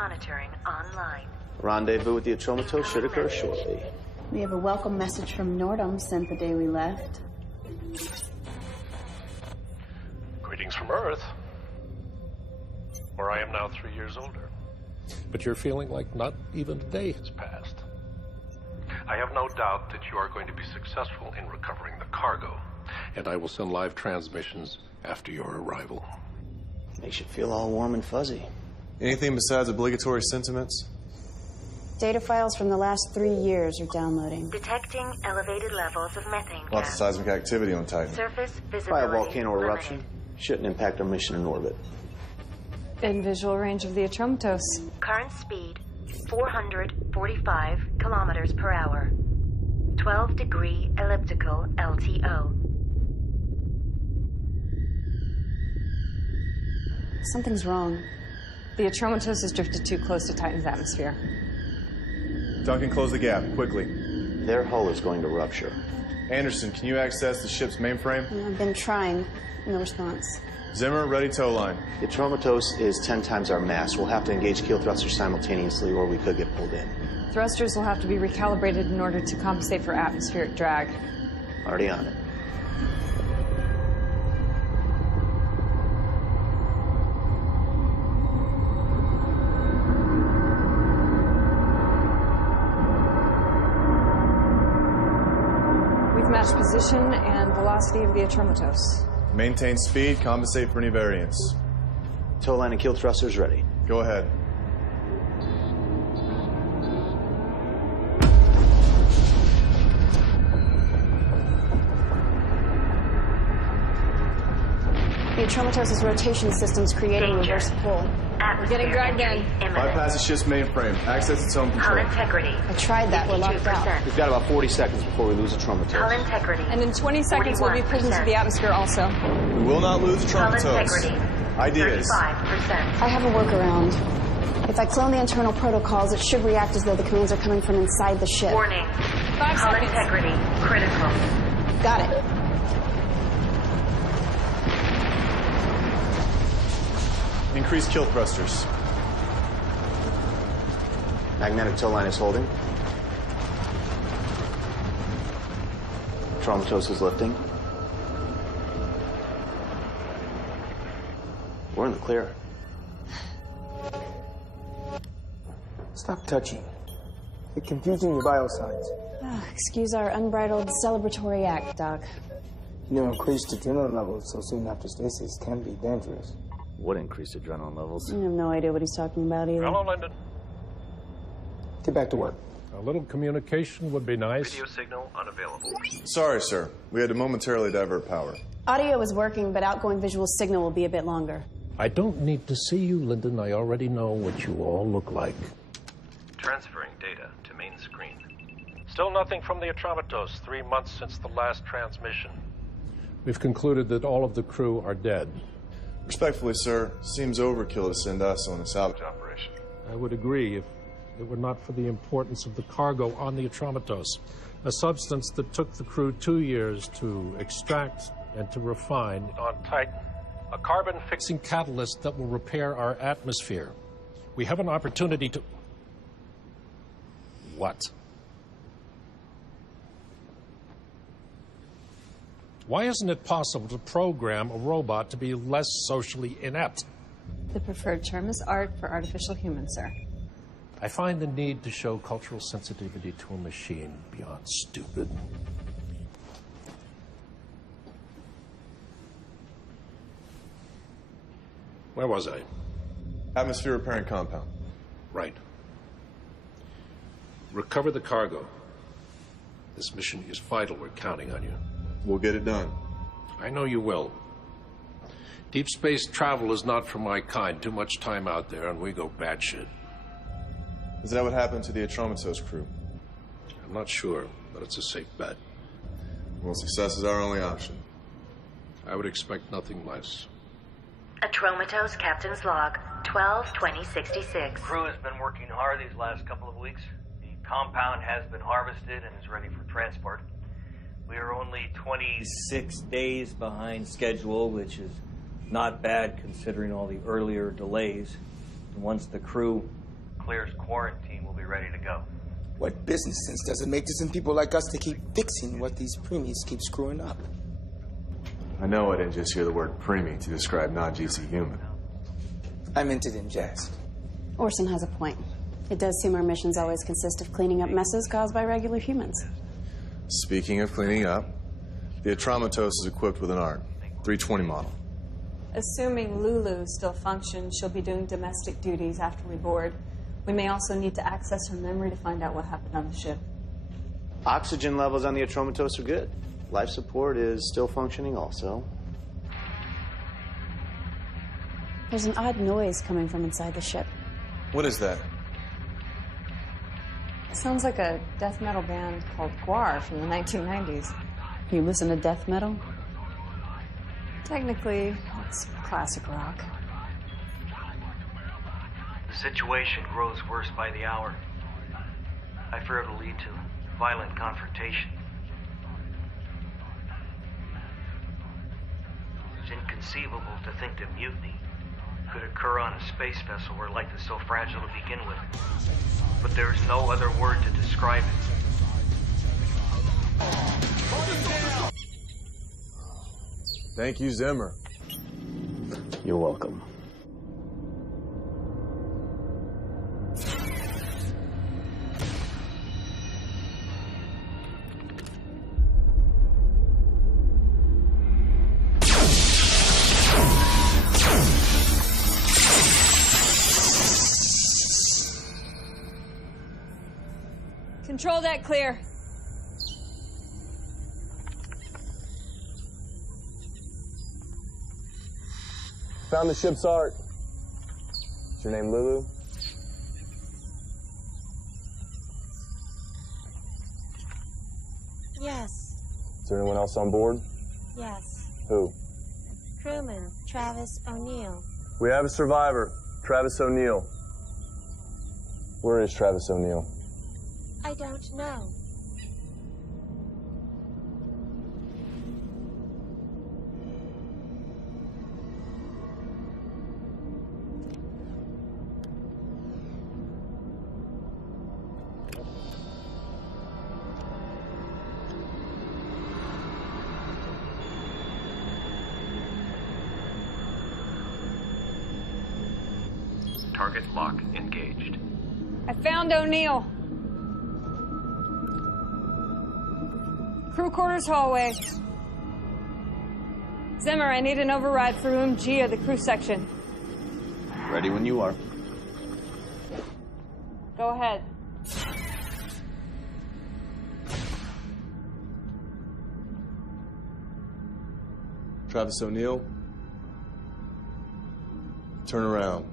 monitoring online. Rendezvous with the Atromatos should occur shortly. We have a welcome message from Nordum sent the day we left. Greetings from Earth, where I am now 3 years older. But you're feeling like not even a day has passed. I have no doubt that you are going to be successful in recovering the cargo, and I will send live transmissions after your arrival. Makes you feel all warm and fuzzy. Anything besides obligatory sentiments? Data files from the last 3 years are downloading. Detecting elevated levels of methane gas. Lots of seismic activity on Titan. Surface visibility By a volcano limited. eruption. Shouldn't impact our mission in orbit. In visual range of the Atromatos. Current speed, 445 kilometers per hour. 12-degree elliptical LTO. Something's wrong. The Atromatos has drifted too close to Titan's atmosphere. Duncan, close the gap, quickly. Their hull is going to rupture. Anderson, can you access the ship's mainframe? I've been trying. No response. Zimmer, ready tow line. The Atromatos is 10 times our mass. We'll have to engage keel thrusters simultaneously, or we could get pulled in. Thrusters will have to be recalibrated in order to compensate for atmospheric drag. Already on it. We've matched position and velocity of the Atromatos. Maintain speed, compensate for any variance. Tow line and keel thrusters ready. Go ahead. The Atromatos' rotation system's creating a reverse pull. We're getting dragged in. Bypass the ship's mainframe. Access its own Hull control. integrity. I tried that. We're locked out. We've got about 40 seconds before we lose the Hull Atromatos. integrity. And in 20 seconds, we'll be pulled into 41%. the atmosphere also. We will not lose the Hull Atromatos. integrity. Ideas. 35%. I have a workaround. If I clone the internal protocols, it should react as though the commands are coming from inside the ship. Warning. 5 Hull seconds. integrity. Critical. Got it. Increase kill thrusters. Magnetic tow line is holding. Atromatos is lifting. We're in the clear. Stop touching. You're confusing your biosigns. Excuse our unbridled celebratory act, Doc. You know, increased adrenaline levels so soon after stasis can be dangerous. What increased adrenaline levels? I have no idea what he's talking about either. Hello, Lyndon. Get back to work. A little communication would be nice. Video signal unavailable. Sorry, sir. We had to momentarily divert power. Audio is working, but outgoing visual signal will be a bit longer. I don't need to see you, Lyndon. I already know what you all look like. Transferring data to main screen. Still nothing from the Atromatos, 3 months since the last transmission. We've concluded that all of the crew are dead. Respectfully, sir, seems overkill to send us on a salvage operation. I would agree if it were not for the importance of the cargo on the Atromatos, a substance that took the crew 2 years to extract and to refine on Titan, a carbon-fixing catalyst that will repair our atmosphere. We have an opportunity to... What? Why isn't it possible to program a robot to be less socially inept? The preferred term is art for artificial humans, sir. I find the need to show cultural sensitivity to a machine beyond stupid. Where was I? Atmosphere repairing compound. Right. Recover the cargo. This mission is vital. We're counting on you. We'll get it done. I know you will. Deep space travel is not for my kind. Too much time out there, and we go batshit. Is that what happened to the Atromatos crew? I'm not sure, but it's a safe bet. Well, success is our only option. I would expect nothing less. Atromatos Captain's Log, 12-2066. Crew has been working hard these last couple of weeks. The compound has been harvested and is ready for transport. We are only 26 days behind schedule, which is not bad considering all the earlier delays. And once the crew clears quarantine, we'll be ready to go. What business sense does it make to send people like us to keep fixing what these preemies keep screwing up? I know I didn't just hear the word preemie to describe non-GC human. I meant it in jest. Orson has a point. It does seem our missions always consist of cleaning up messes caused by regular humans. Speaking of cleaning up, the Atromitos is equipped with an ARC, 320 model. Assuming Lulu still functions, she'll be doing domestic duties after we board. We may also need to access her memory to find out what happened on the ship. Oxygen levels on the Atromitos are good. Life support is still functioning also. There's an odd noise coming from inside the ship. What is that? Sounds like a death metal band called Gwar from the 1990s. You listen to death metal? Technically, it's classic rock. The situation grows worse by the hour. I fear it'll lead to violent confrontation. It's inconceivable to think that mutiny could occur on a space vessel where life is so fragile to begin with. But there is no other word to describe it. Thank you, Zimmer. You're welcome. Control deck clear. Found the ship's ARC. Is your name Lulu? Yes. Is there anyone else on board? Yes. Who? Crewman Travis O'Neill. We have a survivor, Travis O'Neill. Where is Travis O'Neill? I don't know. Target lock engaged. I found O'Neill. Crew quarters hallway. Zimmer, I need an override for room G of the crew section. Ready when you are. Go ahead. Travis O'Neill? Turn around.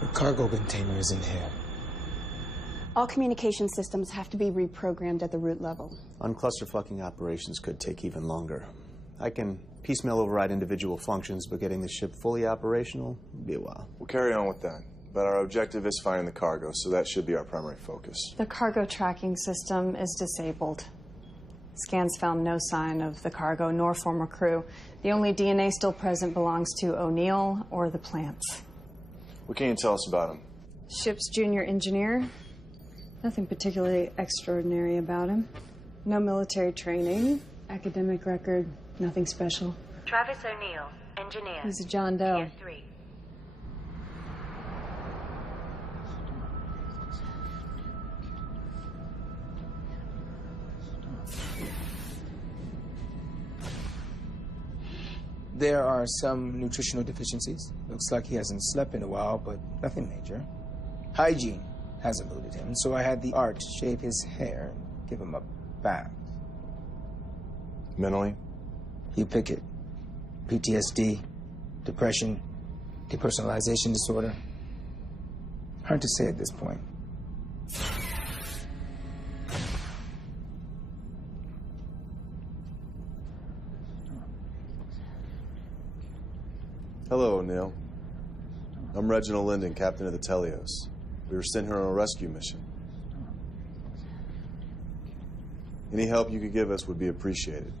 The cargo container is in here. All communication systems have to be reprogrammed at the root level. Unclusterfucking operations could take even longer. I can piecemeal override individual functions, but getting the ship fully operational will be a while. We'll carry on with that. But our objective is finding the cargo, so that should be our primary focus. The cargo tracking system is disabled. Scans found no sign of the cargo nor former crew. The only DNA still present belongs to O'Neill or the plants. What can you tell us about him? Ship's junior engineer. Nothing particularly extraordinary about him. No military training. Academic record. Nothing special. Travis O'Neill, engineer. He's a John Doe. Tier 3. There are some nutritional deficiencies. Looks like he hasn't slept in a while, but nothing major. Hygiene has eluded him, so I had the ARC shave his hair and give him a bath. Mentally? You pick it. PTSD, depression, depersonalization disorder. Hard to say at this point. Hello, O'Neill. I'm Reginald Linden, captain of the Telios. We were sent here on a rescue mission. Any help you could give us would be appreciated.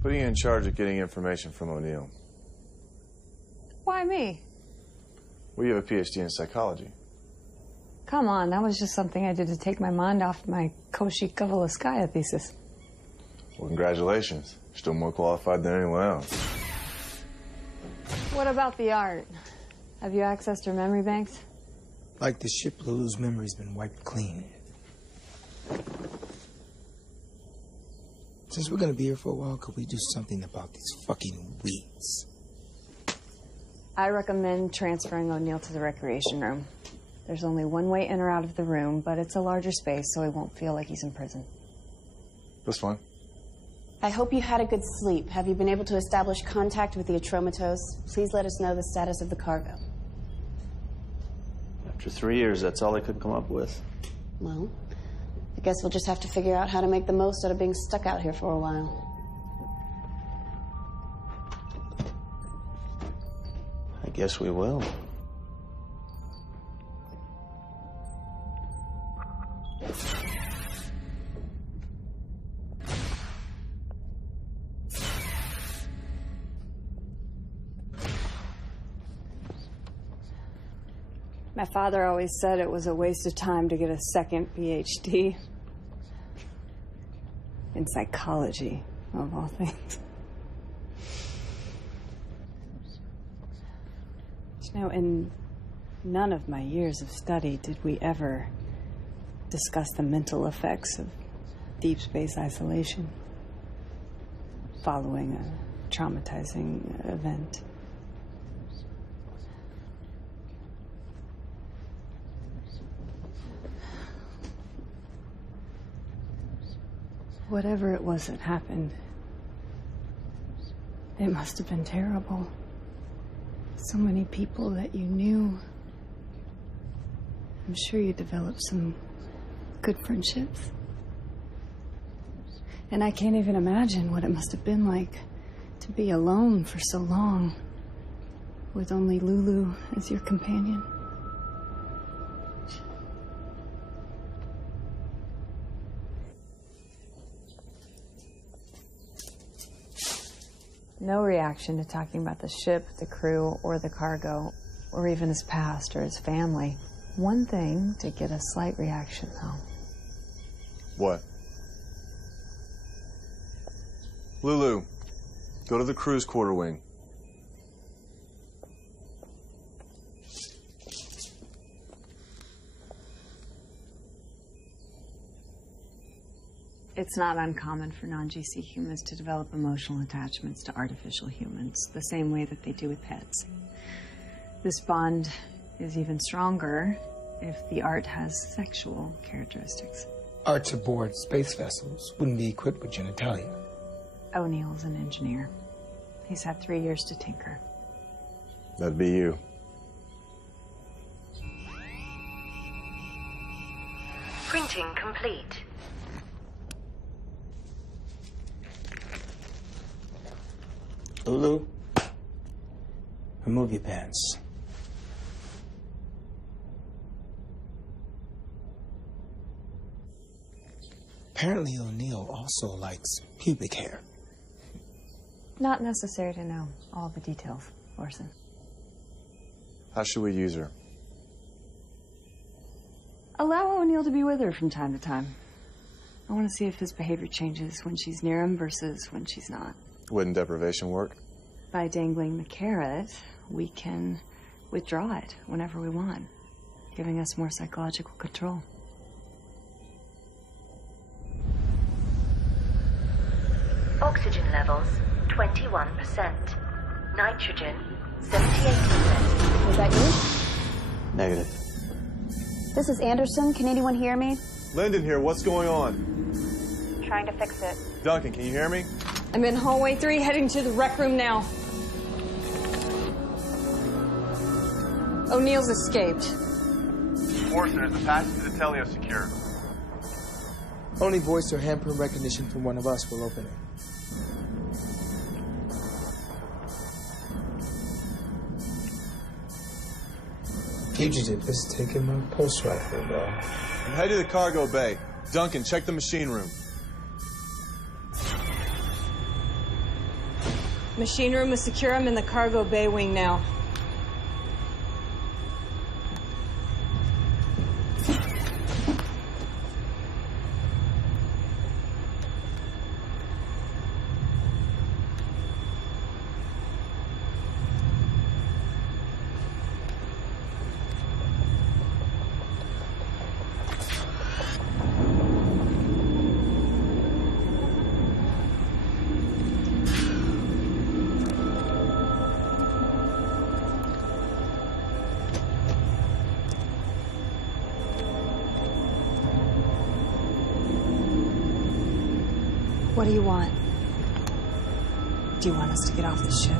Putting you in charge of getting information from O'Neill. Why me? Well, you have a PhD in psychology. Come on, that was just something I did to take my mind off my Koshi-Kovalevskaya thesis. Well, congratulations. You're still more qualified than anyone else. What about the art? Have you accessed her memory banks? Like the ship, Lulu's memory's been wiped clean. Since we're gonna be here for a while, could we do something about these fucking weeds? I recommend transferring O'Neill to the recreation room. There's only one way in or out of the room, but it's a larger space, so he won't feel like he's in prison. That's fine. I hope you had a good sleep. Have you been able to establish contact with the Atromatos? Please let us know the status of the cargo. After 3 years, that's all they could come up with. Well, I guess we'll just have to figure out how to make the most out of being stuck out here for a while. I guess we will. My father always said it was a waste of time to get a second PhD. In psychology, of all things. You know, in none of my years of study did we ever discuss the mental effects of deep space isolation following a traumatizing event. Whatever it was that happened, it must have been terrible. So many people that you knew. I'm sure you developed some good friendships. And I can't even imagine what it must have been like to be alone for so long, with only Lulu as your companion. No reaction to talking about the ship, the crew, or the cargo, or even his past or his family. One thing to get a slight reaction, though. What? Lulu, go to the crew's quarter wing. It's not uncommon for non-GC humans to develop emotional attachments to artificial humans, the same way that they do with pets. This bond is even stronger if the art has sexual characteristics. Arts aboard space vessels wouldn't be equipped with genitalia. O'Neill's an engineer. He's had 3 years to tinker. That'd be you. Printing complete. Lulu, remove your pants. Apparently O'Neill also likes pubic hair. Not necessary to know all the details, Orson. How should we use her? Allow O'Neill to be with her from time to time. I want to see if his behavior changes when she's near him versus when she's not. Wouldn't deprivation work? By dangling the carrot, we can withdraw it whenever we want, giving us more psychological control. Oxygen levels, 21%. Nitrogen, 78%. Was that you? Negative. This is Anderson. Can anyone hear me? Linden here, what's going on? Trying to fix it. Duncan, can you hear me? I'm in hallway 3, heading to the rec room now. O'Neill's escaped. Orson, is the passage to the Telio secure? Only voice or handprint recognition from one of us will open it. Fugitive has taken my pulse rifle, though. Head to the cargo bay. Duncan, check the machine room. Machine room is secure. I'm in the cargo bay wing now. What do you want? Do you want us to get off the ship?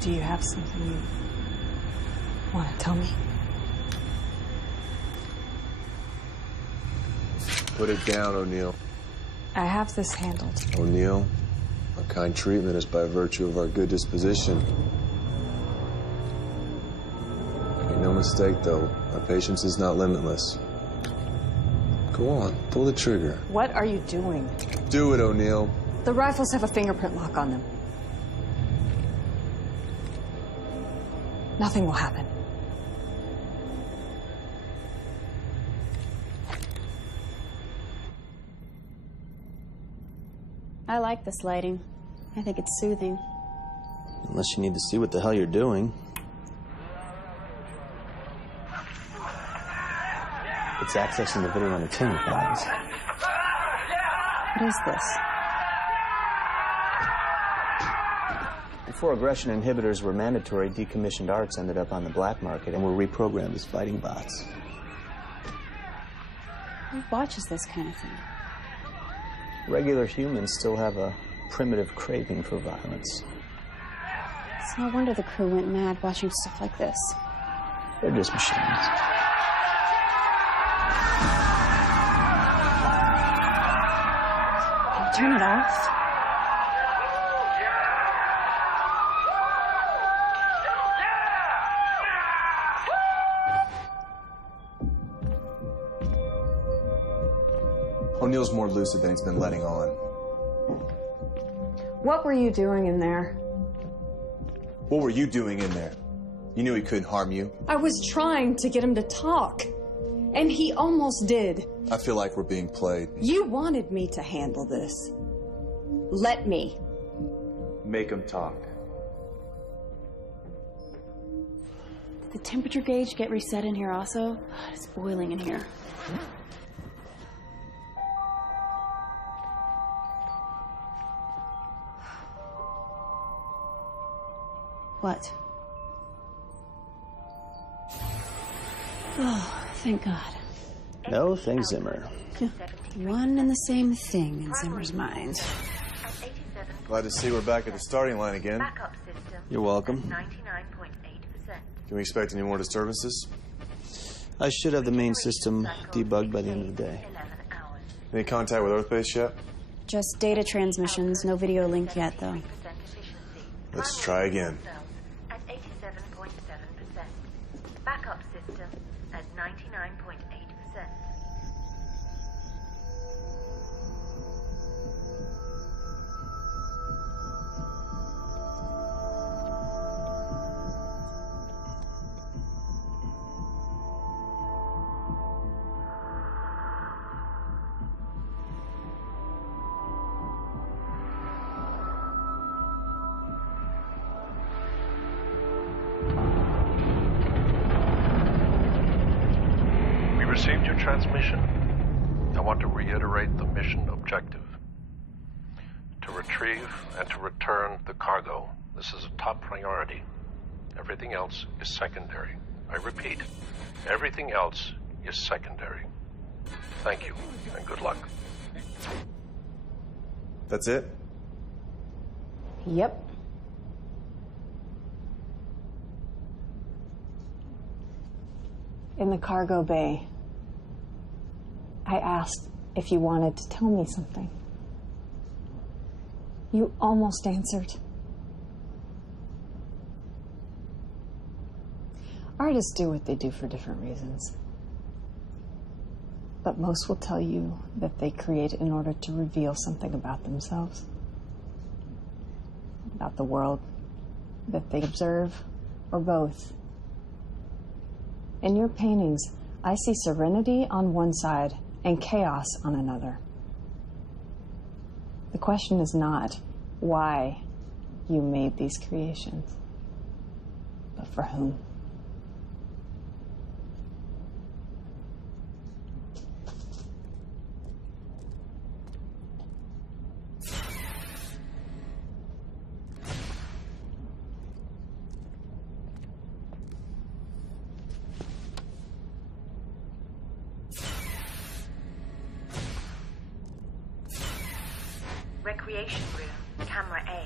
Do you have something you want to tell me? Put it down, O'Neill. I have this handled. O'Neill, our kind treatment is by virtue of our good disposition. Make no mistake, though, our patience is not limitless. Go on, pull the trigger. What are you doing? Do it, O'Neill. The rifles have a fingerprint lock on them. Nothing will happen. I like this lighting. I think it's soothing. Unless you need to see what the hell you're doing. It's accessing the video entertainment files. What is this? Before aggression inhibitors were mandatory, decommissioned arts ended up on the black market and were reprogrammed as fighting bots. Who watches this kind of thing? Regular humans still have a primitive craving for violence. It's no wonder the crew went mad watching stuff like this. They're just machines. Can you turn it off? O'Neill's more lucid than he's been letting on. What were you doing in there? What were you doing in there? You knew he couldn't harm you. I was trying to get him to talk, and he almost did. I feel like we're being played. You wanted me to handle this. Let me. Make him talk. Did the temperature gauge get reset in here also? God, it's boiling in here. What? Oh, thank God. No, thank Zimmer. One and the same thing in Zimmer's mind. Glad to see we're back at the starting line again. You're welcome. 99.8%. Can we expect any more disturbances? I should have the main system debugged by the end of the day. Any contact with Earthbase yet? Just data transmissions, no video link yet, though. Let's try again. At 87.7%. Backup system at 99.8%. Received your transmission. I want to reiterate the mission objective. To retrieve and to return the cargo. This is a top priority. Everything else is secondary. I repeat, everything else is secondary. Thank you, and good luck. That's it? Yep. In the cargo bay, I asked if you wanted to tell me something. You almost answered. Artists do what they do for different reasons. But most will tell you that they create in order to reveal something about themselves, about the world that they observe, or both. In your paintings, I see serenity on one side and chaos on another. The question is not why you made these creations, but for whom. Recreation room, camera A.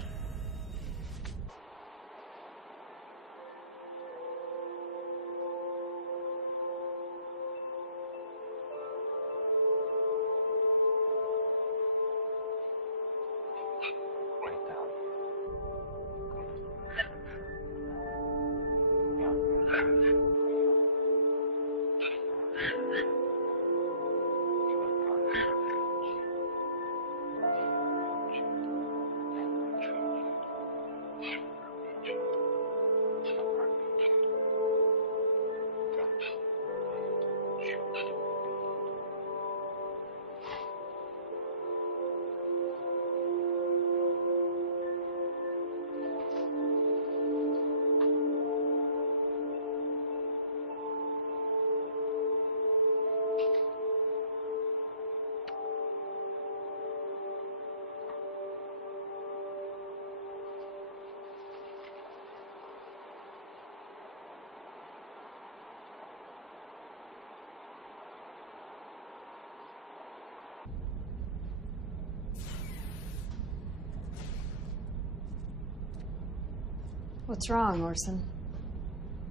What's wrong, Orson?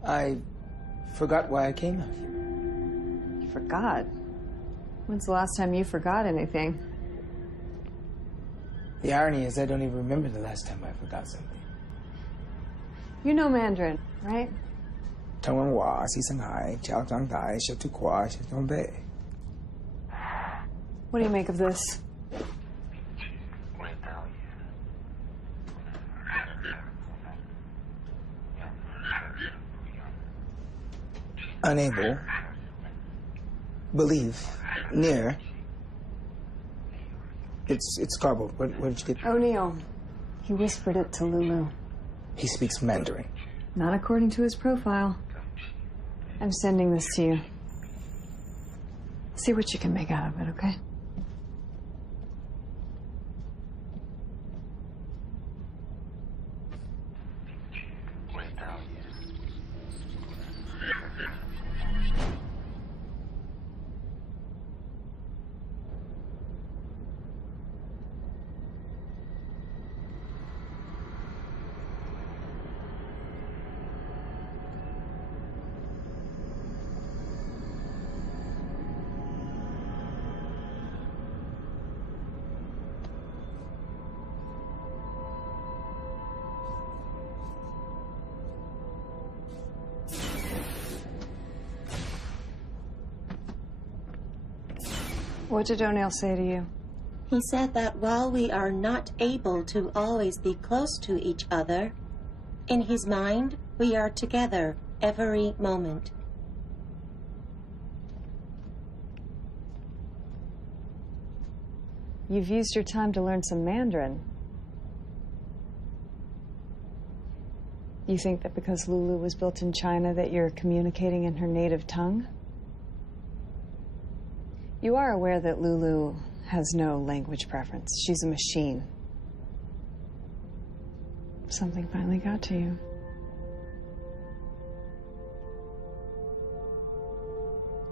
I forgot why I came out here. You forgot? When's the last time you forgot anything? The irony is I don't even remember the last time I forgot something. You know Mandarin, right? 台湾话是上海，教长大，学读快，学东北。 What do you make of this? Unable. Believe. Near. It's garbled. Where did you get... O'Neill. He whispered it to Lulu. He speaks Mandarin. Not according to his profile. I'm sending this to you. See what you can make out of it, okay? What did O'Neill say to you? He said that while we are not able to always be close to each other, in his mind, we are together every moment. You've used your time to learn some Mandarin. You think that because Lulu was built in China that you're communicating in her native tongue? You are aware that Lulu has no language preference. She's a machine. Something finally got to you.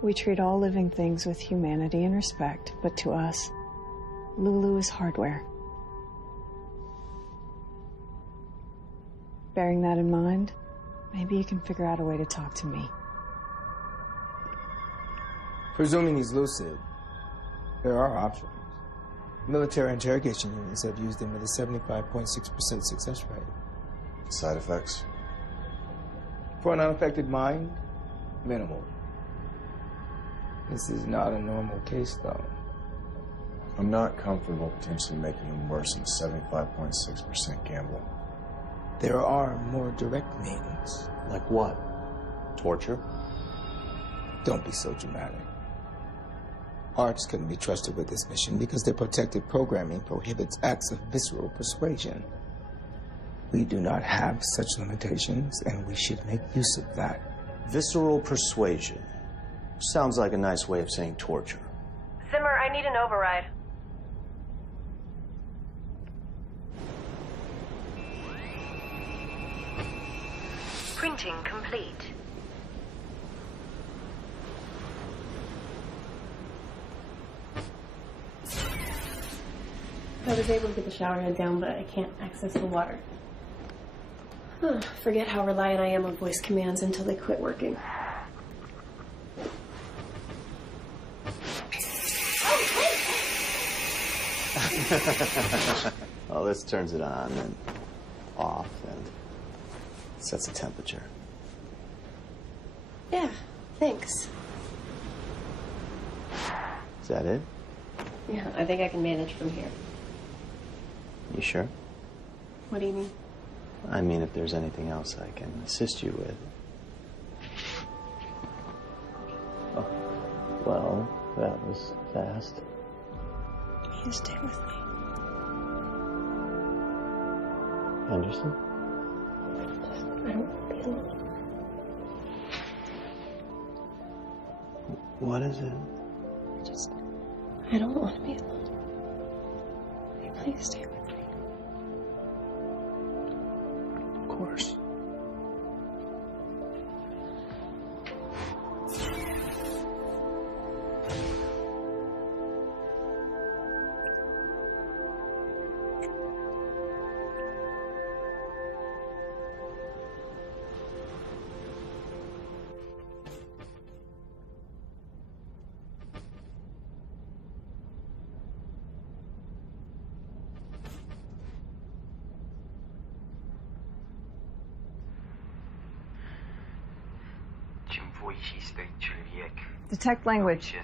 We treat all living things with humanity and respect, but to us, Lulu is hardware. Bearing that in mind, maybe you can figure out a way to talk to me. Presuming he's lucid, there are options. Military interrogation units have used him with a 75.6% success rate. Side effects? For an unaffected mind, minimal. This is not a normal case, though. I'm not comfortable potentially making him worse than 75.6% gamble. There are more direct means. Like what? Torture? Don't be so dramatic. Arts couldn't be trusted with this mission because their protected programming prohibits acts of visceral persuasion. We do not have such limitations, and we should make use of that. Visceral persuasion. Sounds like a nice way of saying torture. Zimmer, I need an override. Printing complete. I was able to get the shower head down, but I can't access the water. Forget how reliant I am on voice commands until they quit working. Well, this turns it on and off and sets the temperature. Yeah, thanks. Is that it? Yeah, I think I can manage from here. You sure? What do you mean? I mean, if there's anything else I can assist you with. Oh, well, that was fast. You stay with me. Anderson? I don't want to be alone. What is it? I don't want to be alone. Will you please stay with me? Of course. Detect language.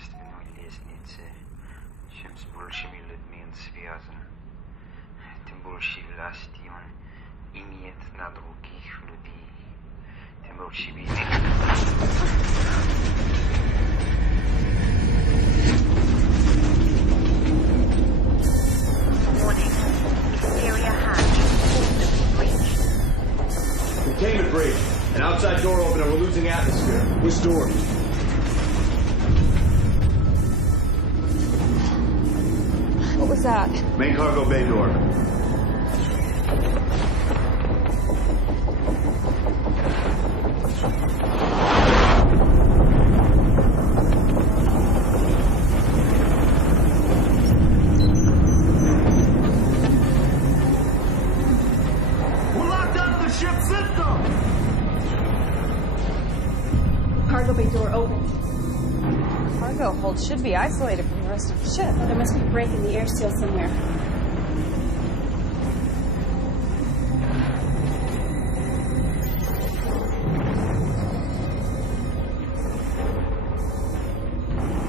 Warning. Exterior hatch. Breach. Containment breach. An outside door open and we're losing atmosphere. Which door? What was that? Main cargo bay door. We're locked out of the ship's system! Cargo bay door open. Cargo hold should be isolated from the rest of the ship. Oh, there must be a break in the air seal somewhere.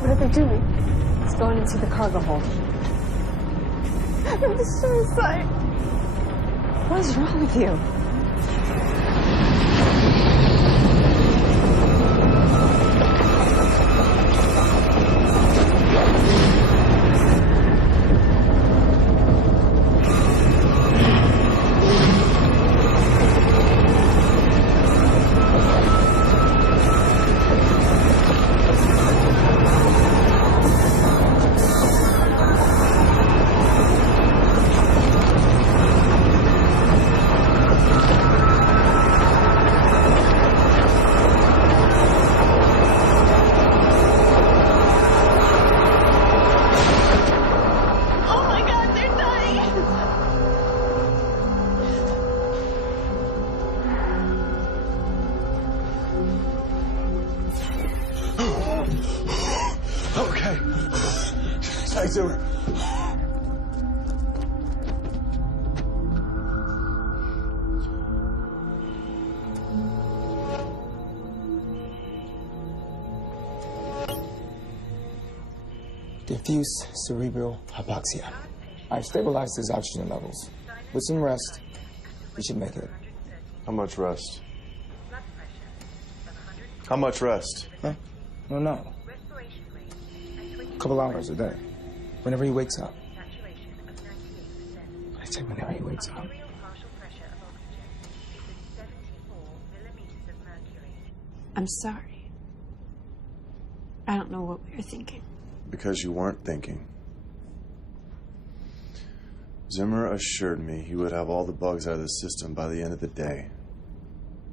What are they doing? Let's go in and see the cargo hold. I'm suicide. What is wrong with you? Okay. Thanks, Zimmer. Diffuse cerebral hypoxia. I've stabilized his oxygen levels. With some rest, we should make it. How much rest? How much rest? Huh? No. A couple hours a day. Whenever he wakes up. I said whenever he wakes up. I'm sorry. I don't know what we were thinking. Because you weren't thinking. Zimmer assured me he would have all the bugs out of the system by the end of the day.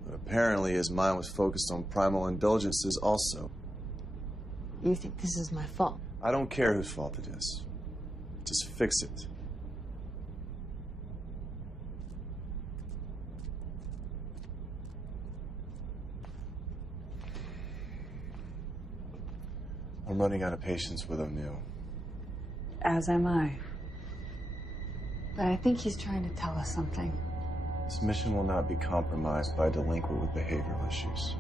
But apparently his mind was focused on primal indulgences also. You think this is my fault? I don't care whose fault it is. Just fix it. I'm running out of patience with O'Neill. As am I. But I think he's trying to tell us something. This mission will not be compromised by a delinquent with behavioral issues.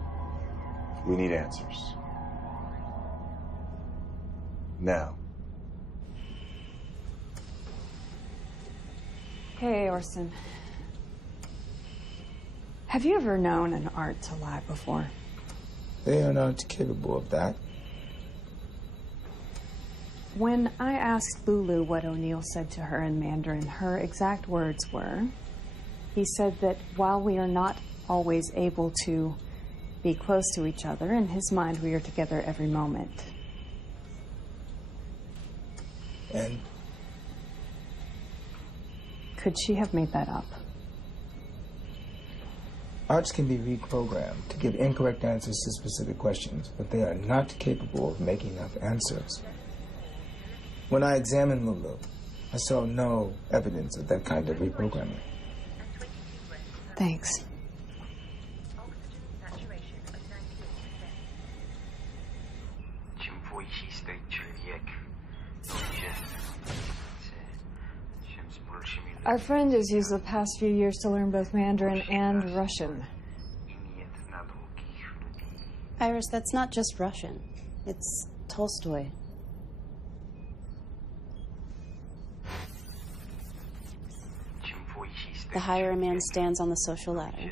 We need answers. Now. Hey, Orson. Have you ever known an art to lie before? They are not capable of that. When I asked Lulu what O'Neill said to her in Mandarin, her exact words were, he said that while we are not always able to be close to each other, in his mind we are together every moment. And? Could she have made that up? Arts can be reprogrammed to give incorrect answers to specific questions, but they are not capable of making up answers. When I examined Lulu, I saw no evidence of that kind of reprogramming. Thanks. Our friend has used the past few years to learn both Mandarin and Russian. Iris, that's not just Russian. It's Tolstoy. The higher a man stands on the social ladder,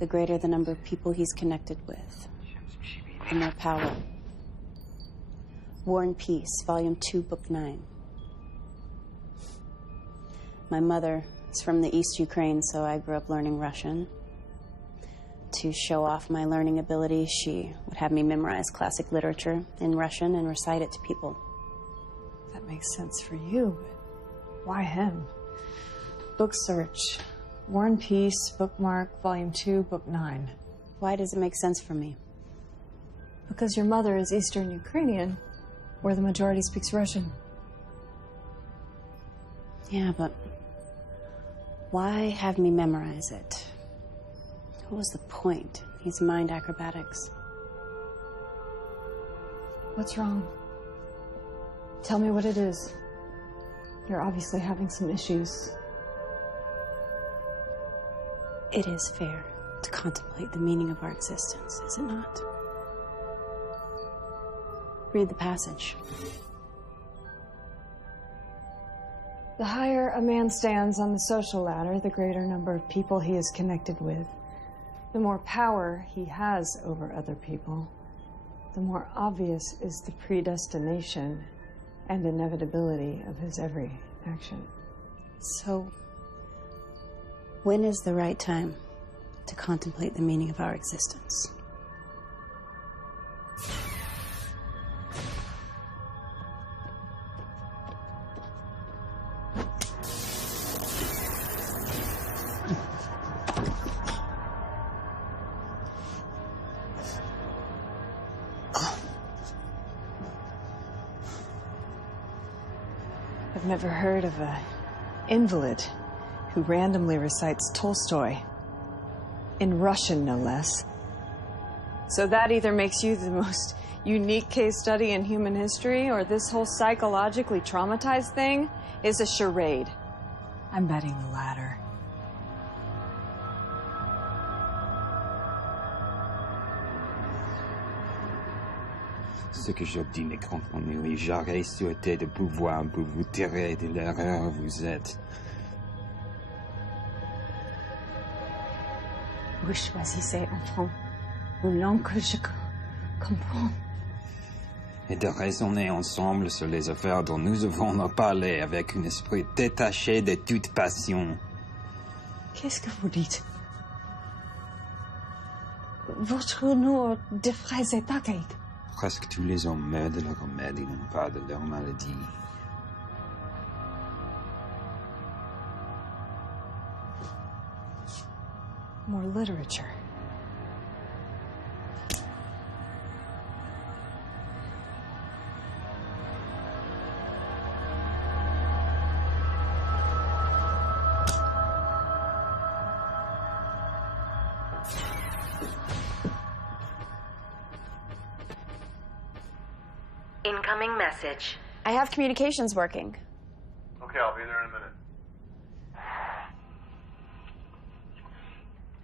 the greater the number of people he's connected with, the more power. War and Peace, Volume 2, Book 9. My mother is from the East Ukraine, so I grew up learning Russian. To show off my learning ability, she would have me memorize classic literature in Russian and recite it to people. That makes sense for you, but why him? Book search. War and Peace, bookmark, Volume 2, Book 9. Why does it make sense for me? Because your mother is Eastern Ukrainian, where the majority speaks Russian. Yeah, but why have me memorize it? What was the point? These mind acrobatics. What's wrong? Tell me what it is. You're obviously having some issues. It is fair to contemplate the meaning of our existence, is it not? Read the passage. The higher a man stands on the social ladder, the greater number of people he is connected with. The more power he has over other people, the more obvious is the predestination and inevitability of his every action. So, when is the right time to contemplate the meaning of our existence? I've never heard of an invalid who randomly recites Tolstoy, in Russian no less. So that either makes you the most unique case study in human history, or this whole psychologically traumatized thing is a charade. I'm betting the latter. Ce que j'obdis ne comprends-nous, j'aurais souhaité de pouvoir pour vous tirer de l'erreur où vous êtes. Vous choisissez enfant une langue que je comprends. Et de raisonner ensemble sur les affaires dont nous avons à parler avec un esprit détaché de toute passion. Qu'est-ce que vous dites? Votre nom de fraise est archaïque. Presque tous les hommes meurent de leur remède et non pas de leur maladie. More literature. Incoming message. I have communications working. Okay, I'll be there in a minute.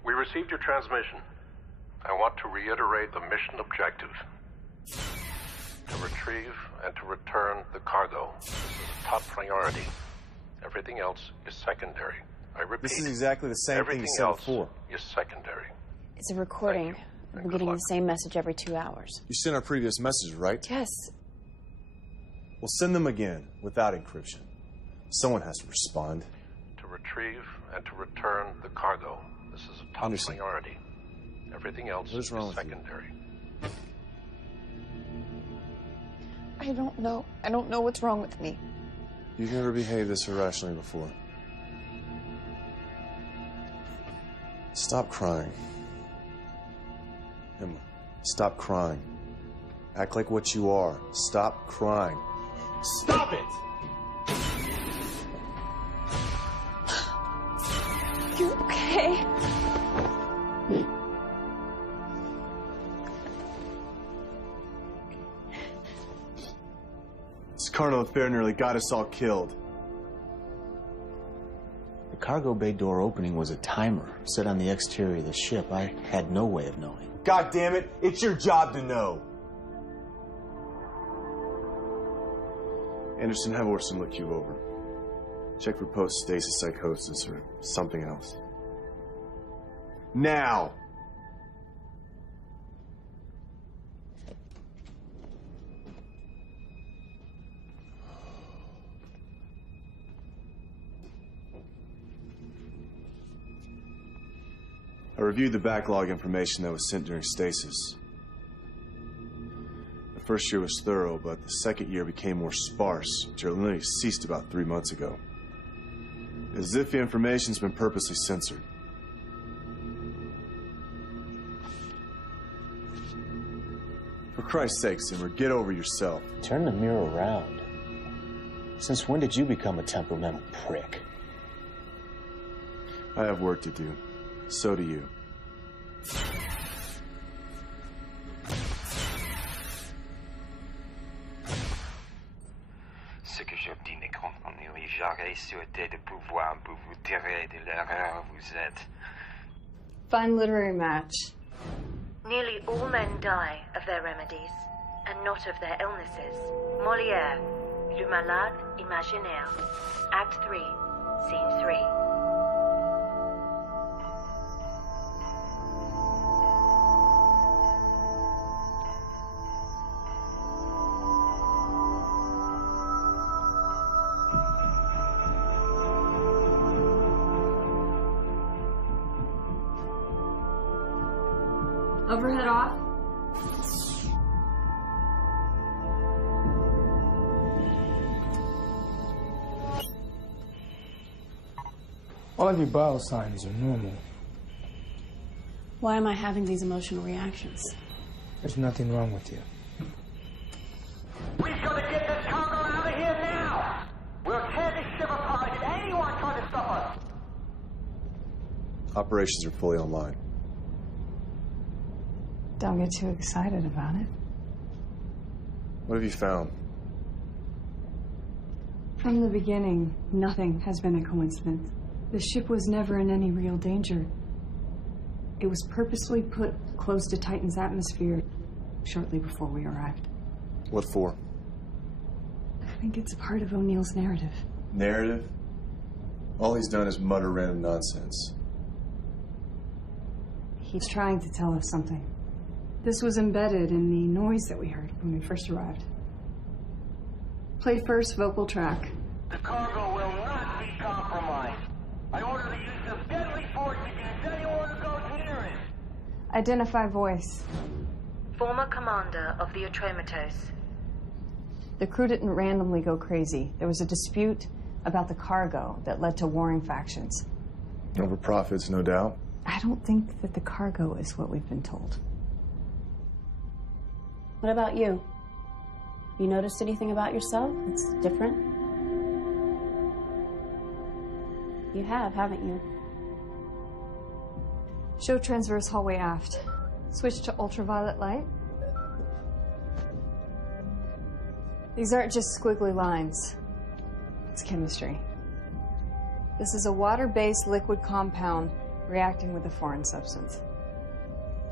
We received your transmission. I want to reiterate the mission objective. To retrieve and to return the cargo. This is top priority. Everything else is secondary. I repeat. This is exactly the same thing you said before. Everything else is secondary. It's a recording. I'm getting the same message every 2 hours. You sent our previous messages, right? Yes. We'll send them again without encryption. Someone has to respond. To retrieve and to return the cargo. This is a top priority. Everything else is secondary. I don't know. I don't know what's wrong with me. You've never behaved this irrationally before. Stop crying. Emma, stop crying. Act like what you are. Stop crying. Stop it! You okay? This carnal affair nearly got us all killed. The cargo bay door opening was a timer set on the exterior of the ship. I had no way of knowing. God damn it, it's your job to know. Anderson, have Orson look you over. Check for post-stasis psychosis or something else. Now! I reviewed the backlog information that was sent during stasis. The first year was thorough, but the second year became more sparse, which literally ceased about 3 months ago. As if the information's been purposely censored. For Christ's sake, Zimmer, get over yourself. Turn the mirror around. Since when did you become a temperamental prick? I have work to do. So do you. Ce que j'obdis ne comprends-nous, et j'aurais souhaité de pouvoir pour vous tirer de l'erreur où vous êtes. Fine literary match. Nearly all men die of their remedies, and not of their illnesses. Molière, Le Malade Imaginaire, Act 3, Scene 3. Overhead off. All of your vital signs are normal. Why am I having these emotional reactions? There's nothing wrong with you. We gotta get this cargo out of here now! We'll tear this ship apart if anyone tries to stop us! Operations are fully online. Don't get too excited about it. What have you found? From the beginning, nothing has been a coincidence. The ship was never in any real danger. It was purposely put close to Titan's atmosphere shortly before we arrived. What for? I think it's a part of O'Neill's narrative. Narrative? All he's done is mutter random nonsense. He's trying to tell us something. This was embedded in the noise that we heard when we first arrived. Play first vocal track. The cargo will not be compromised. I order the use of deadly force against anyone who goes near it. Identify voice. Former commander of the Atrematos. The crew didn't randomly go crazy. There was a dispute about the cargo that led to warring factions. Over profits, no doubt. I don't think that the cargo is what we've been told. What about you? You noticed anything about yourself that's different? You have, haven't you? Show transverse hallway aft. Switch to ultraviolet light. These aren't just squiggly lines. It's chemistry. This is a water-based liquid compound reacting with a foreign substance.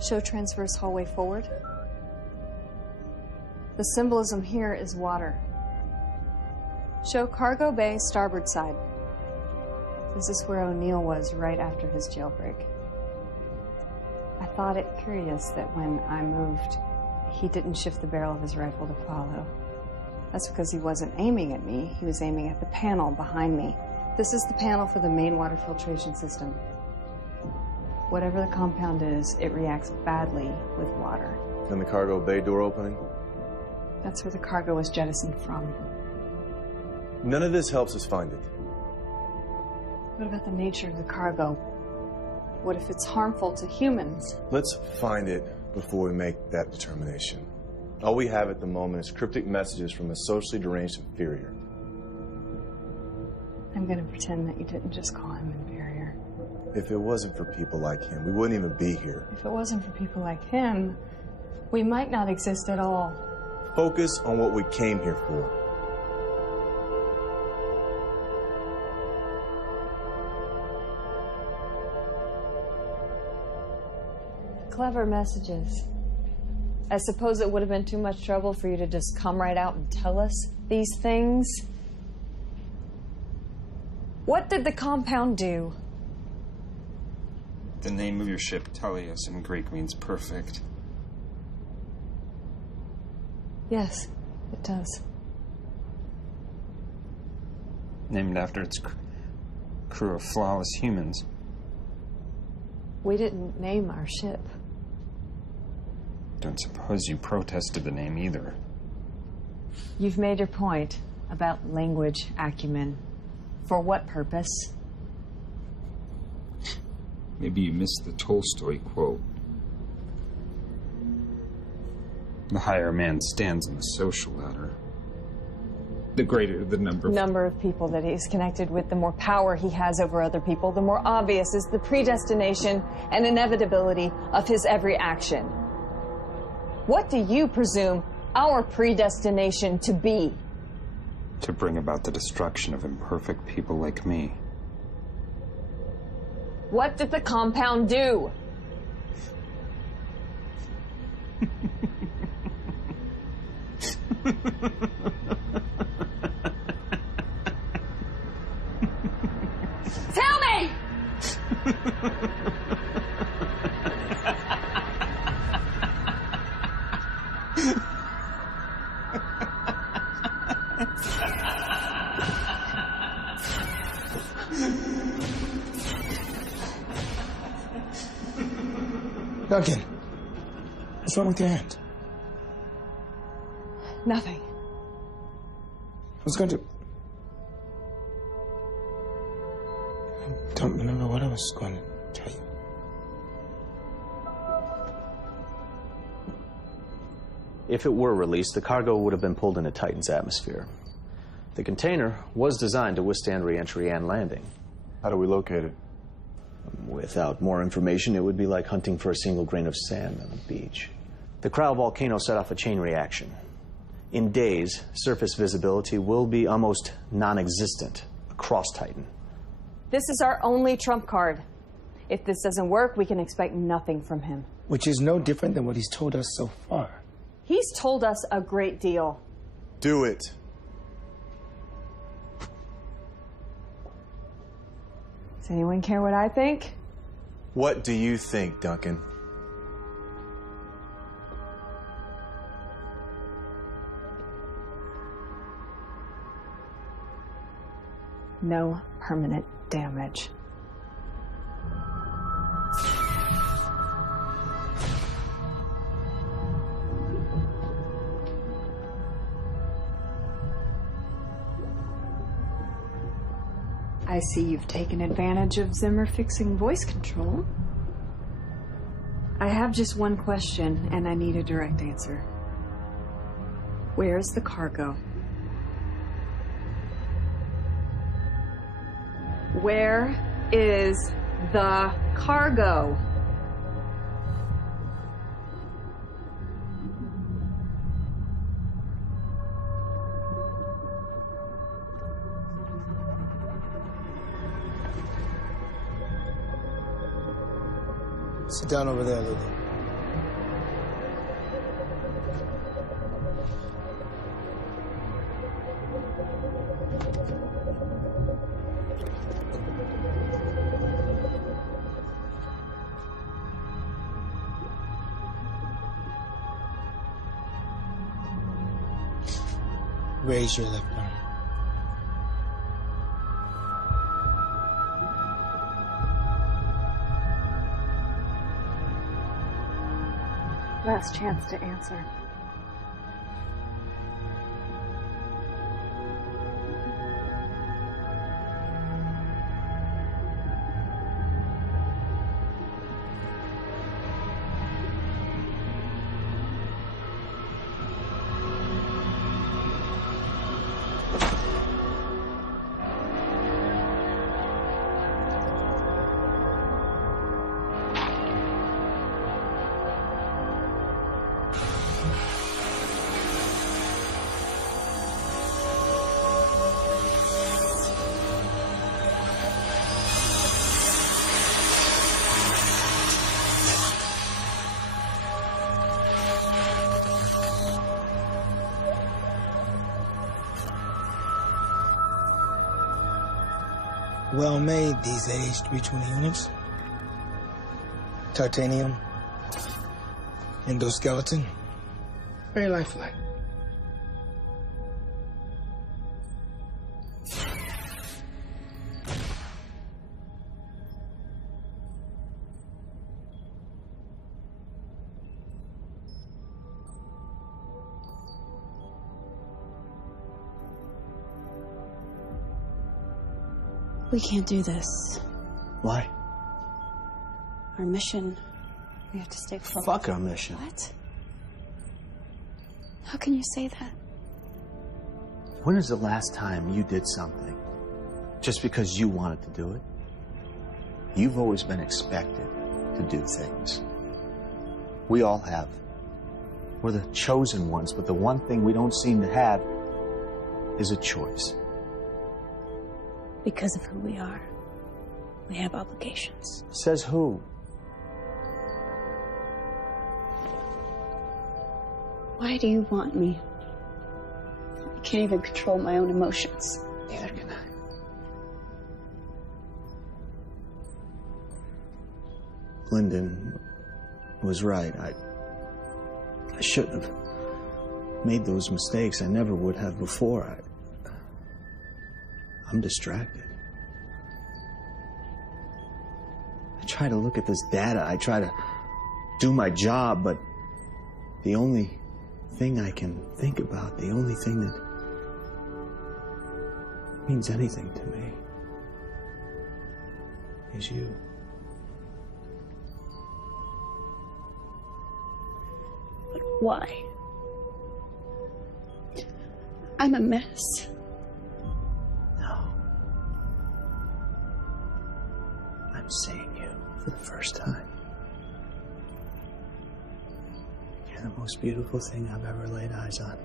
Show transverse hallway forward. The symbolism here is water. Show cargo bay starboard side. This is where O'Neill was right after his jailbreak. I thought it curious that when I moved, he didn't shift the barrel of his rifle to follow. That's because he wasn't aiming at me, he was aiming at the panel behind me. This is the panel for the main water filtration system. Whatever the compound is, it reacts badly with water. And the cargo bay door opening? That's where the cargo was jettisoned from. None of this helps us find it. What about the nature of the cargo? What if it's harmful to humans? Let's find it before we make that determination. All we have at the moment is cryptic messages from a socially deranged inferior. I'm gonna pretend that you didn't just call him inferior. If it wasn't for people like him, we wouldn't even be here. If it wasn't for people like him, we might not exist at all. Focus on what we came here for. Clever messages. I suppose it would have been too much trouble for you to just come right out and tell us these things. What did the compound do? The name of your ship, Teleios, in Greek means perfect. Yes, it does. Named after its crew of flawless humans. We didn't name our ship. Don't suppose you protested the name either. You've made your point about language acumen. For what purpose? Maybe you missed the Tolstoy quote. The higher man stands on the social ladder. The greater the number of people that he's connected with, the more power he has over other people, the more obvious is the predestination and inevitability of his every action. What do you presume our predestination to be? To bring about the destruction of imperfect people like me. What did the compound do? Tell me! Duncan, what's wrong with your hand? Nothing. I was going to... I don't remember what I was going to tell you. If it were released, the cargo would have been pulled into Titan's atmosphere. The container was designed to withstand re-entry and landing. How do we locate it? Without more information, it would be like hunting for a single grain of sand on a beach. The cryovolcano set off a chain reaction. In days, surface visibility will be almost non-existent across Titan. This is our only trump card. If this doesn't work, we can expect nothing from him. Which is no different than what he's told us so far. He's told us a great deal. Do it. Does anyone care what I think? What do you think, Duncan? No permanent damage. I see you've taken advantage of Zimmer fixing voice control. I have just one question, and I need a direct answer. Where's the cargo? Where is the cargo? Sit down over there, Lulu. Raise your left arm. Last chance to answer. Well made, these aged B-20 units. Titanium. Endoskeleton. Very lifelike. We can't do this. Why? Our mission. We have to stay close. Fuck our mission. What? How can you say that? When is the last time you did something just because you wanted to do it? You've always been expected to do things. We all have. We're the chosen ones, but the one thing we don't seem to have is a choice. Because of who we are, we have obligations. Says who? Why do you want me? I can't even control my own emotions. Neither can I. Lyndon was right. I shouldn't have made those mistakes. I never would have before. I'm distracted. I try to look at this data. I try to do my job, but the only thing I can think about, the only thing that means anything to me is you. But why? I'm a mess. I'm seeing you for the first time. You're the most beautiful thing I've ever laid eyes on.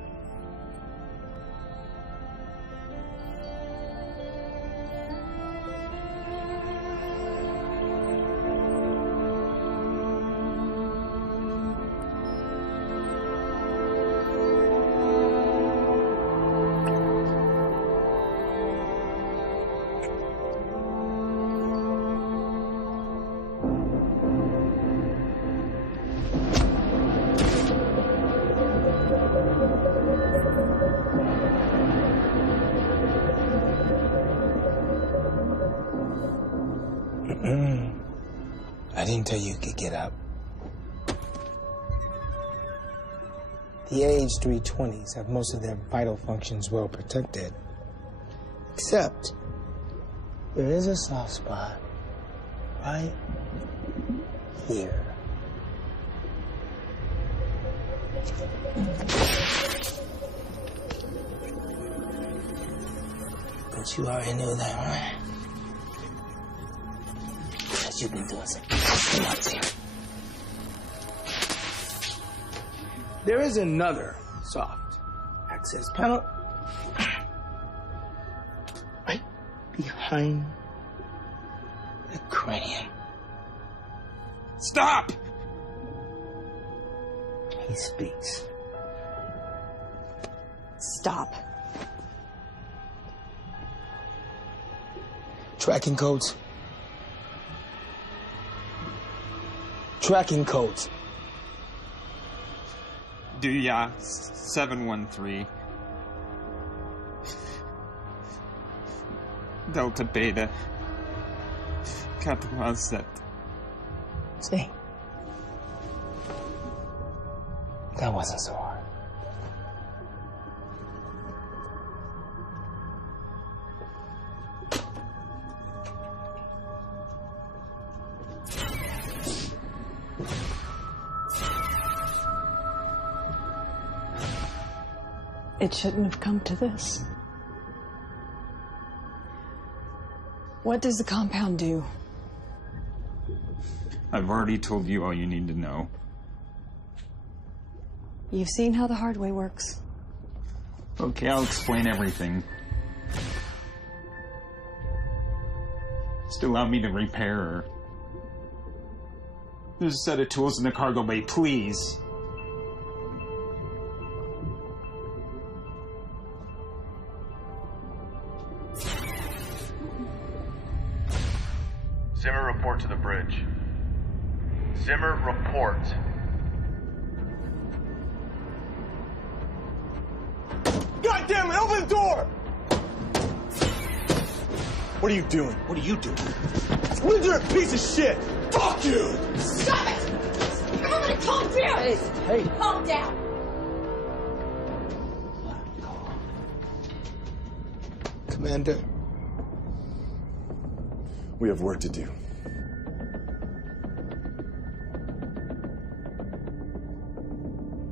I didn't tell you could get up. The AH-320s have most of their vital functions well protected. Except, there is a soft spot right here. But you already knew that, right? Because you've been doing some nuts here. There is another soft access panel right behind the cranium. Stop! He speaks. Stop. Tracking codes. Tracking codes. Duya 713. Delta Beta 87. See? That wasn't so hard. It shouldn't have come to this. What does the compound do? I've already told you all you need to know. You've seen how the hard way works. Okay, I'll explain everything. Just allow me to repair her. There's a set of tools in the cargo bay, please. Zimmer, report to the bridge. Zimmer, report. God damn it, open the door! What are you doing? What are you doing? You're a piece of shit! Fuck you! Stop it! Everybody calm down! Hey. Calm down! Commander. We have work to do.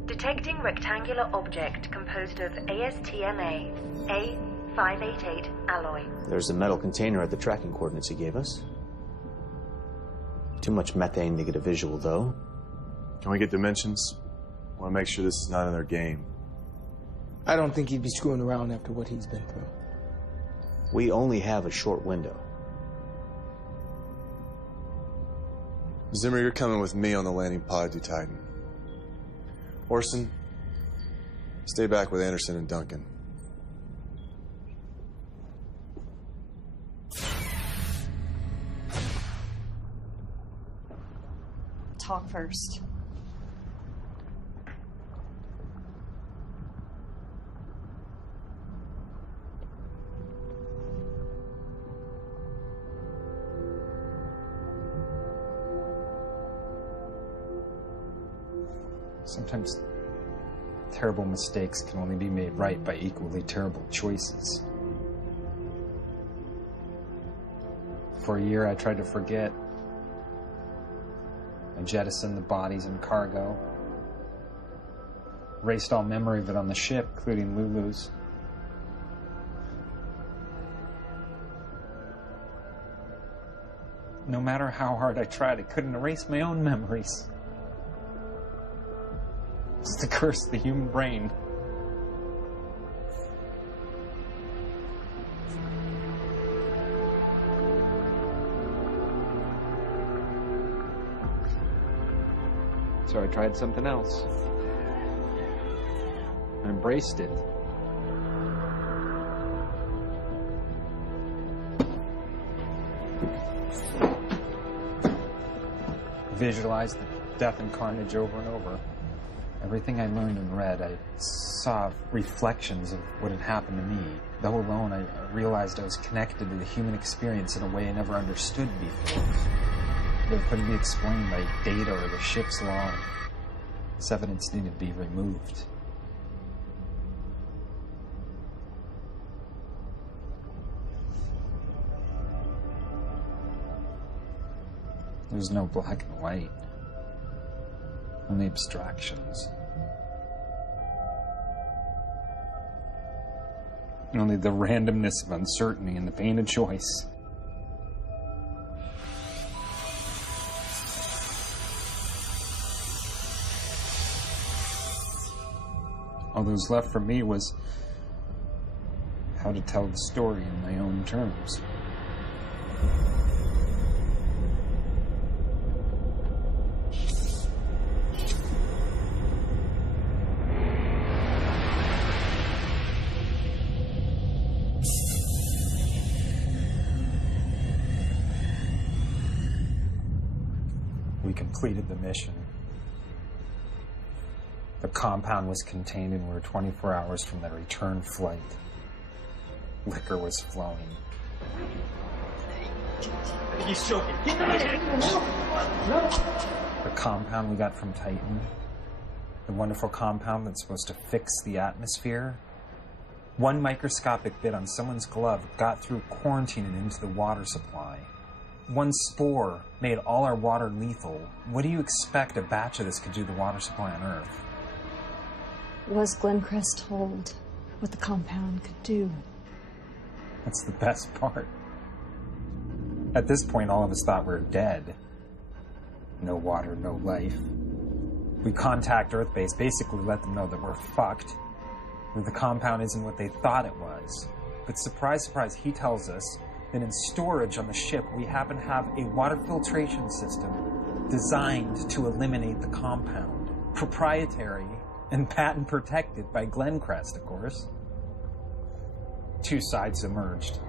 Detecting rectangular object composed of ASTMA A588 alloy. There's the metal container at the tracking coordinates he gave us. Too much methane to get a visual, though. Can we get dimensions? I want to make sure this is not in their game. I don't think he'd be screwing around after what he's been through. We only have a short window. Zimmer, you're coming with me on the landing pod to Titan. Orson, stay back with Anderson and Duncan. Talk first. Sometimes terrible mistakes can only be made right by equally terrible choices. For a year, I tried to forget. I jettisoned the bodies and cargo. Erased all memory of it on the ship, including Lulu's. No matter how hard I tried, I couldn't erase my own memories. It's the curse of the human brain. So I tried something else. I embraced it. Visualized the death and carnage over and over. Everything I learned and read, I saw reflections of what had happened to me. Though alone, I realized I was connected to the human experience in a way I never understood before. That couldn't be explained by data or the ship's log. This evidence needed to be removed. There's no black and white. Only abstractions. Only the randomness of uncertainty and the pain of choice. All that was left for me was how to tell the story in my own terms. We completed the mission. The compound was contained and we were 24 hours from the return flight. Liquor was flowing. He's choking. The compound we got from Titan, the wonderful compound that's supposed to fix the atmosphere, one microscopic bit on someone's glove got through quarantine and into the water supply. One spore made all our water lethal. What do you expect a batch of this could do to the water supply on Earth? Was Glencrest told what the compound could do? That's the best part. At this point, all of us thought we were dead. No water, no life. We contact Earthbase, basically let them know that we're fucked, that the compound isn't what they thought it was. But surprise, surprise, he tells us that in storage on the ship, we happen to have a water filtration system designed to eliminate the compound. Proprietary and patent protected by Glencrest, of course. Two sides emerged.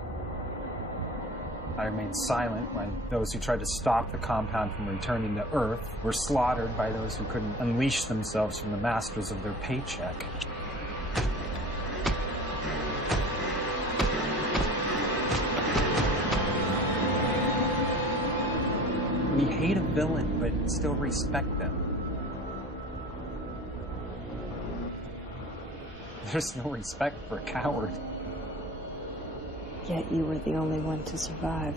I remained silent when those who tried to stop the compound from returning to Earth were slaughtered by those who couldn't unleash themselves from the masters of their paycheck. We hate a villain, but still respect them. There's no respect for a coward. Yet you were the only one to survive.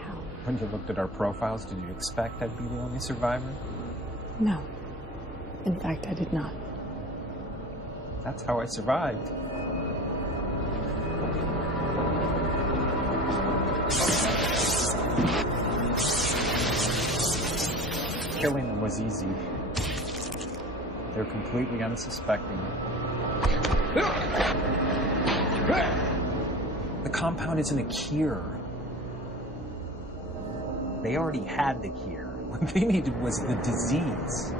How? When you looked at our profiles, did you expect I'd be the only survivor? No. In fact, I did not. That's how I survived. Killing them was easy. They're completely unsuspecting. The compound isn't a cure. They already had the cure. What they needed was the disease.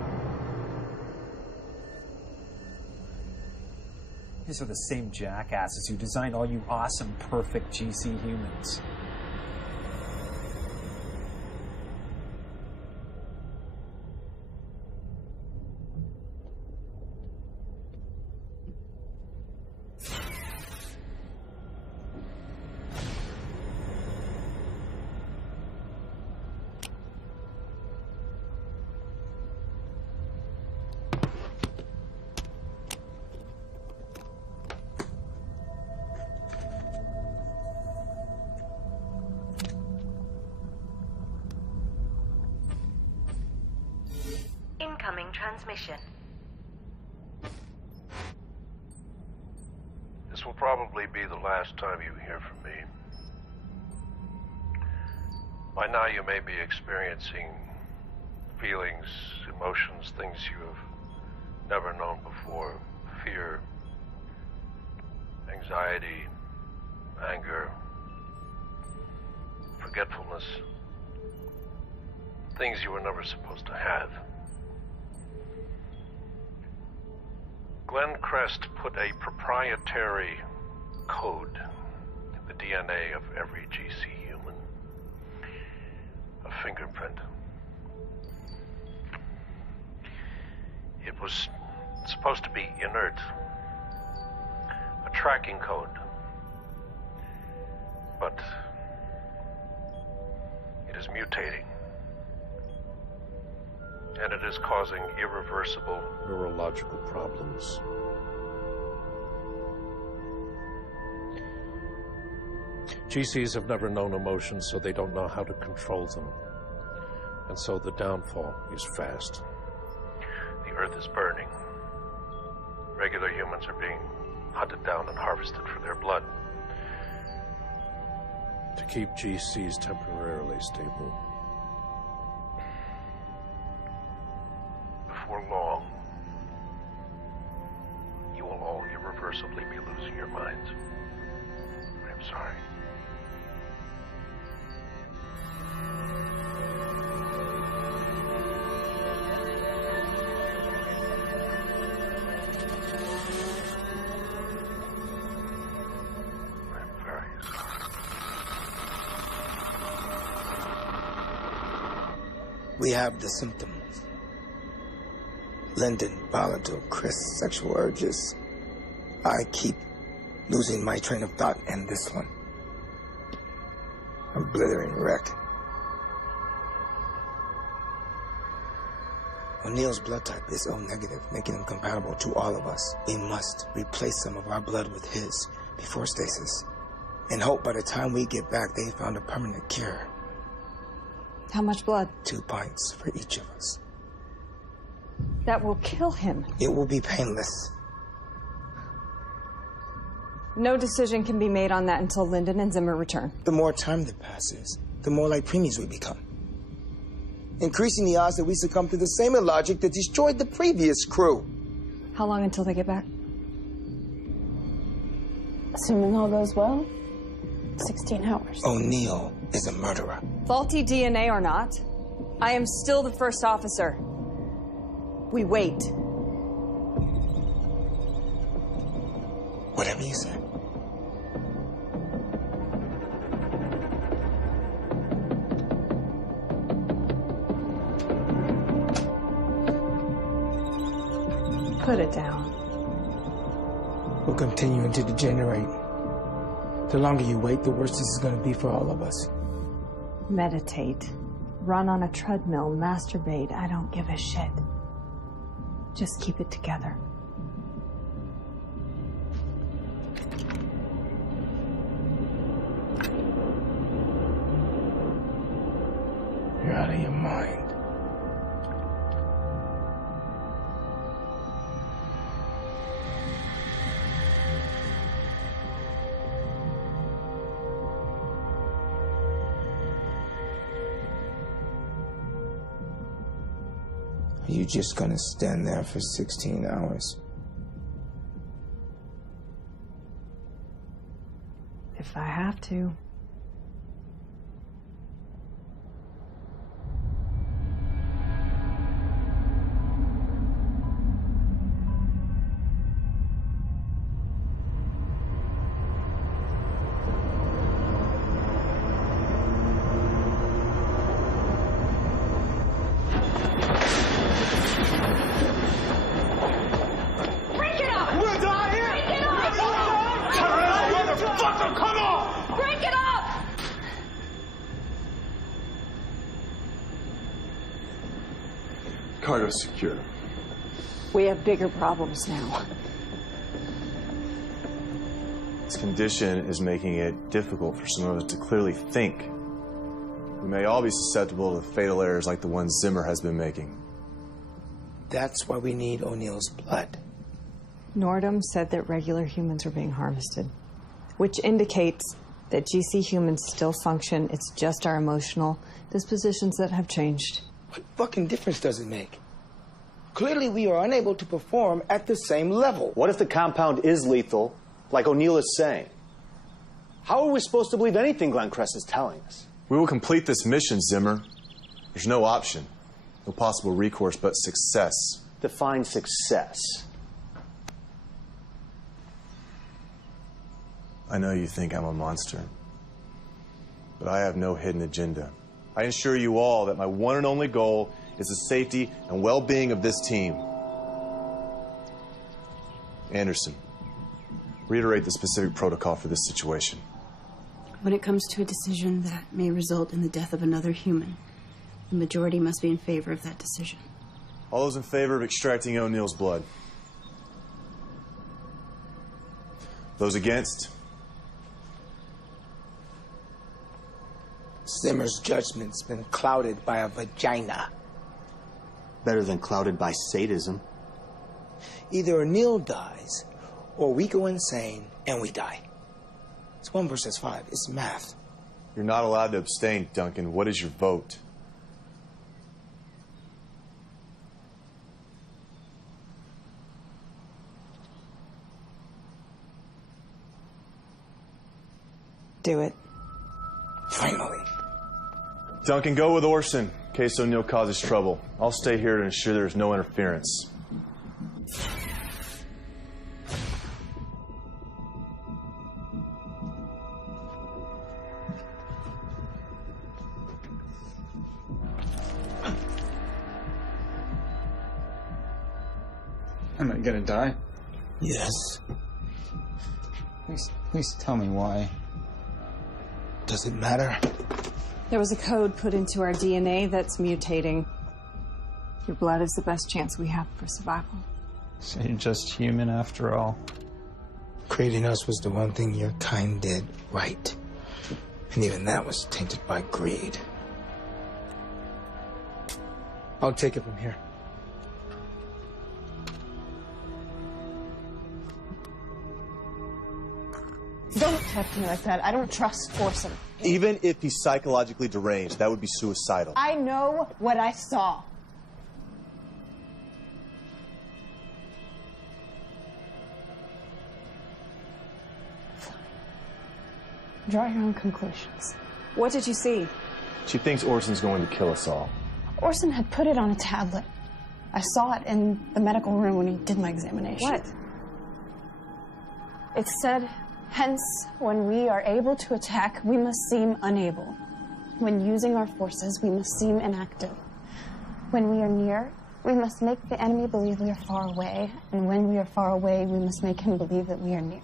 These are the same jackasses who designed all you awesome, perfect GC humans. Incoming transmission. This will probably be the last time you hear from me. By now you may be experiencing feelings, emotions, things you have never known before. Fear, anxiety, anger, forgetfulness. Things you were never supposed to have. Glenn Crest put a proprietary code in the DNA of every GC human. A fingerprint. It was supposed to be inert. A tracking code. But it is mutating. And it is causing irreversible neurological problems. GCs have never known emotions, so they don't know how to control them. And so the downfall is fast. The earth is burning. Regular humans are being hunted down and harvested for their blood. To keep GCs temporarily stable. Before long, you will all irreversibly be losing your minds. I'm sorry. We have the symptoms. Lyndon, volatile, Chris, sexual urges. I keep losing my train of thought, and this one. A blithering wreck. O'Neill's blood type is O negative, making him compatible to all of us. We must replace some of our blood with his before stasis, and hope by the time we get back they found a permanent cure. How much blood? 2 pints for each of us. That will kill him. It will be painless. No decision can be made on that until Lyndon and Zimmer return. The more time that passes, the more like preemies we become. Increasing the odds that we succumb to the same illogic that destroyed the previous crew. How long until they get back? Assuming all goes well, 16 hours. O'Neill is a murderer. Faulty DNA or not, I am still the first officer. We wait. Whatever you say. Put it down. We're continuing to degenerate. The longer you wait, the worse this is going to be for all of us. Meditate. Run on a treadmill. Masturbate. I don't give a shit. Just keep it together. You're out of your mind. Are you just gonna stand there for 16 hours? If I have to. Cargo's secure. We have bigger problems now. This condition is making it difficult for some of us to clearly think. We may all be susceptible to fatal errors like the ones Zimmer has been making. That's why we need O'Neill's blood. Nordum said that regular humans are being harvested, which indicates that GC humans still function. It's just our emotional dispositions that have changed. What fucking difference does it make? Clearly, we are unable to perform at the same level. What if the compound is lethal, like O'Neill is saying? How are we supposed to believe anything Glencrest is telling us? We will complete this mission, Zimmer. There's no option. No possible recourse but success. Define success. I know you think I'm a monster, but I have no hidden agenda. I assure you all that my one and only goal is the safety and well-being of this team. Anderson, reiterate the specific protocol for this situation. When it comes to a decision that may result in the death of another human, the majority must be in favor of that decision. All those in favor of extracting O'Neill's blood? Those against? Zimmer's judgment's been clouded by a vagina. Better than clouded by sadism. Either O'Neill dies, or we go insane and we die. It's 1 versus 5. It's math. You're not allowed to abstain, Duncan. What is your vote? Do it. Finally. Duncan, go with Orson in case O'Neill causes trouble. I'll stay here to ensure there's no interference. Am I gonna die? Yes. Please tell me why. Does it matter? There was a code put into our DNA that's mutating. Your blood is the best chance we have for survival. So you're just human after all. Creating us was the one thing your kind did right. And even that was tainted by greed. I'll take it from here. Don't touch me like that. I don't trust Orson. Even if he's psychologically deranged, that would be suicidal. I know what I saw. Draw your own conclusions. What did you see? She thinks Orson's going to kill us all. Orson had put it on a tablet. I saw it in the medical room when he did my examination. What? It said, hence, when we are able to attack, we must seem unable. When using our forces, we must seem inactive. When we are near, we must make the enemy believe we are far away. And when we are far away, we must make him believe that we are near.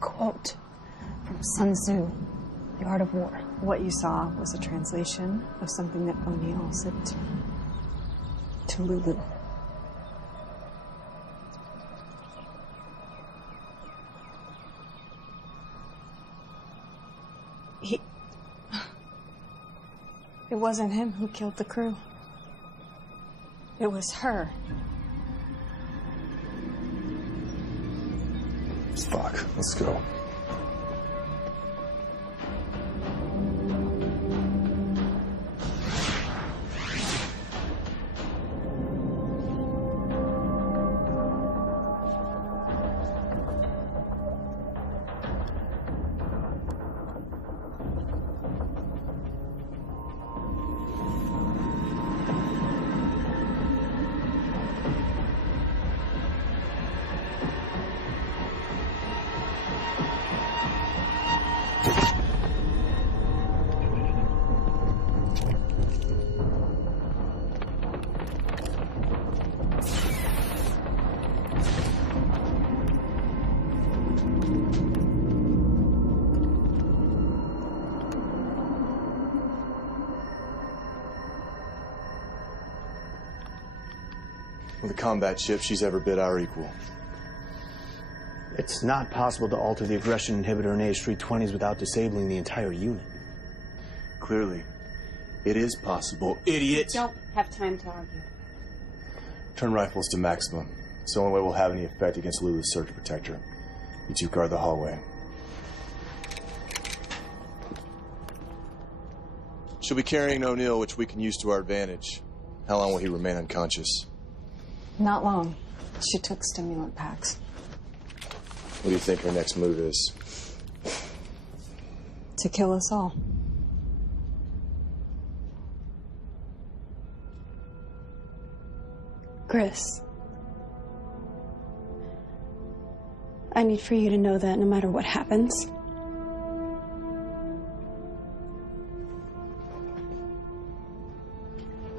Quote from Sun Tzu, The Art of War. What you saw was a translation of something that O'Neill said to Lulu. It wasn't him who killed the crew. It was her. Fuck, let's go. With a combat ship, she's every bit our equal. It's not possible to alter the aggression inhibitor in AH-320s without disabling the entire unit. Clearly, it is possible, idiot! Don't have time to argue. Turn rifles to maximum. It's the only way we'll have any effect against Lulu's surge protector. You two guard the hallway. She'll be carrying O'Neill, which we can use to our advantage. How long will he remain unconscious? Not long. She took stimulant packs. What do you think her next move is? To kill us all. Chris, I need for you to know that no matter what happens,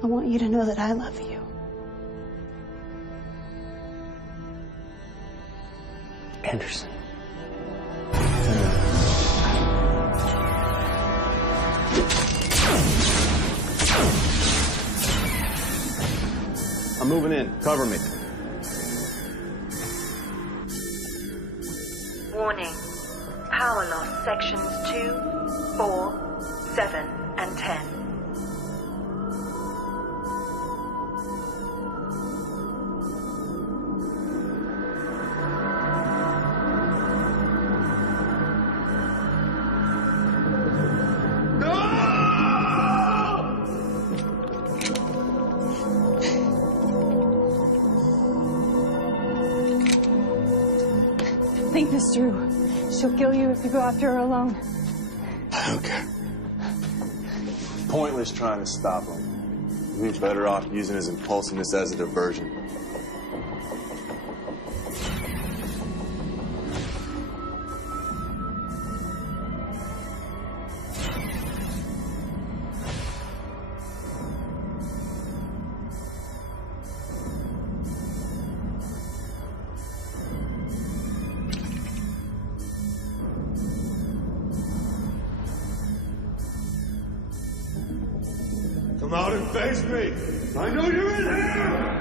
I want you to know that I love you. Anderson. I'm moving in. Cover me. Warning. Power loss sections 2, 4, 7, and 10. Think this through. She'll kill you if you go after her alone. I don't care. Pointless trying to stop him. We'd be better off using his impulsiveness as a diversion. Come out and face me! I know you're in here!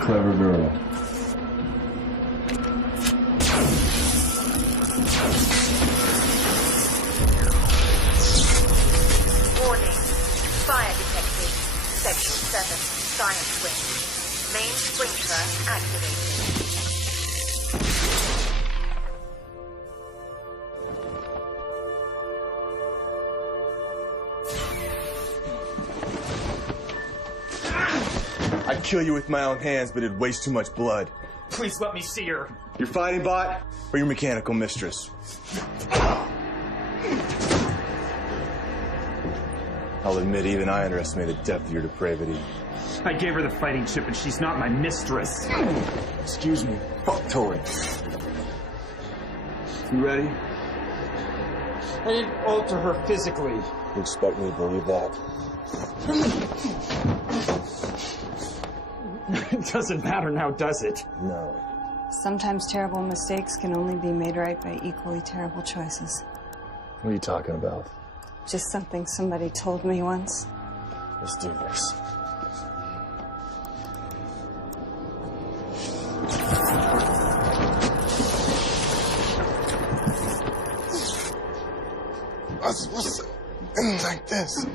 Clever girl. Section 7, Science Wing. Main sprinkler activated. I'd kill you with my own hands, but it'd waste too much blood. Please let me see her. Your fighting bot or your mechanical mistress? I'll admit, even I underestimate the depth of your depravity. I gave her the fighting chip and she's not my mistress. Excuse me. Fuck Tori. You ready? I didn't alter her physically. You expect me to believe that? It doesn't matter now, does it? No. Sometimes terrible mistakes can only be made right by equally terrible choices. What are you talking about? Just something somebody told me once. Let's do this. I'm supposed to end like this.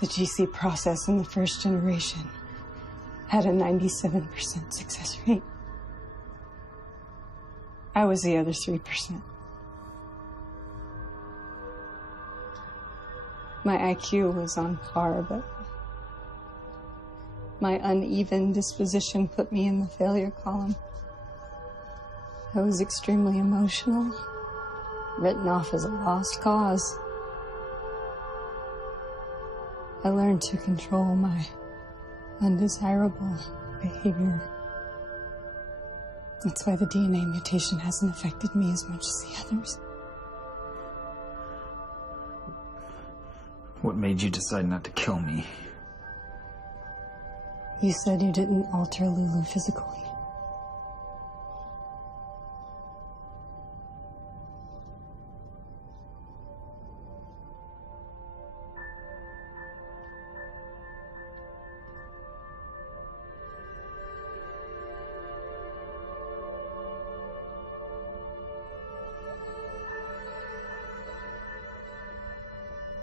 The GC process in the first generation had a 97% success rate. I was the other 3%. My IQ was on par, but my uneven disposition put me in the failure column. I was extremely emotional, written off as a lost cause. I learned to control my undesirable behavior. That's why the DNA mutation hasn't affected me as much as the others. What made you decide not to kill me? You said you didn't alter Lulu physically.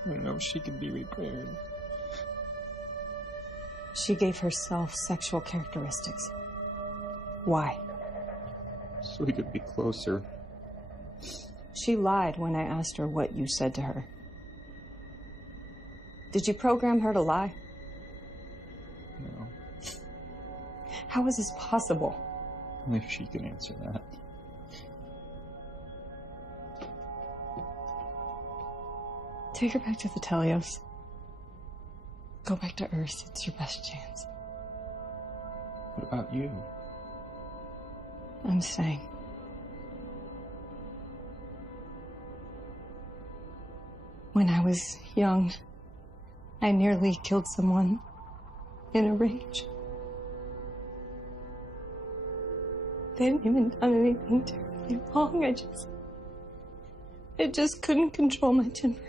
I know she could be repaired. She gave herself sexual characteristics. Why? So we could be closer. She lied when I asked her what you said to her. Did you program her to lie? No. How is this possible? Only she can answer that. Take her back to the Telios. Go back to Earth. It's your best chance. What about you? I'm staying. When I was young, I nearly killed someone in a rage. They hadn't even done anything terribly wrong. I just couldn't control my temper.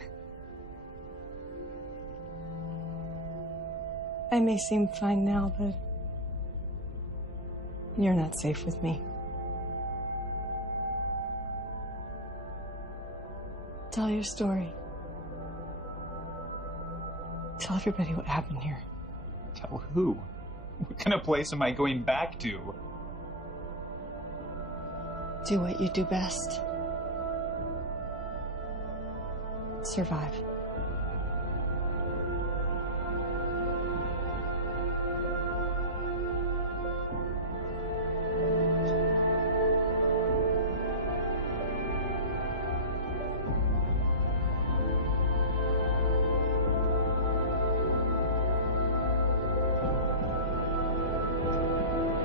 I may seem fine now, but you're not safe with me. Tell your story. Tell everybody what happened here. Tell who? What kind of place am I going back to? Do what you do best. Survive.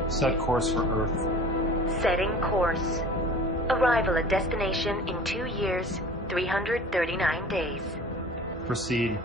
Set course for Earth. Setting course. Arrival at destination in 2 years, 339 days. Proceed.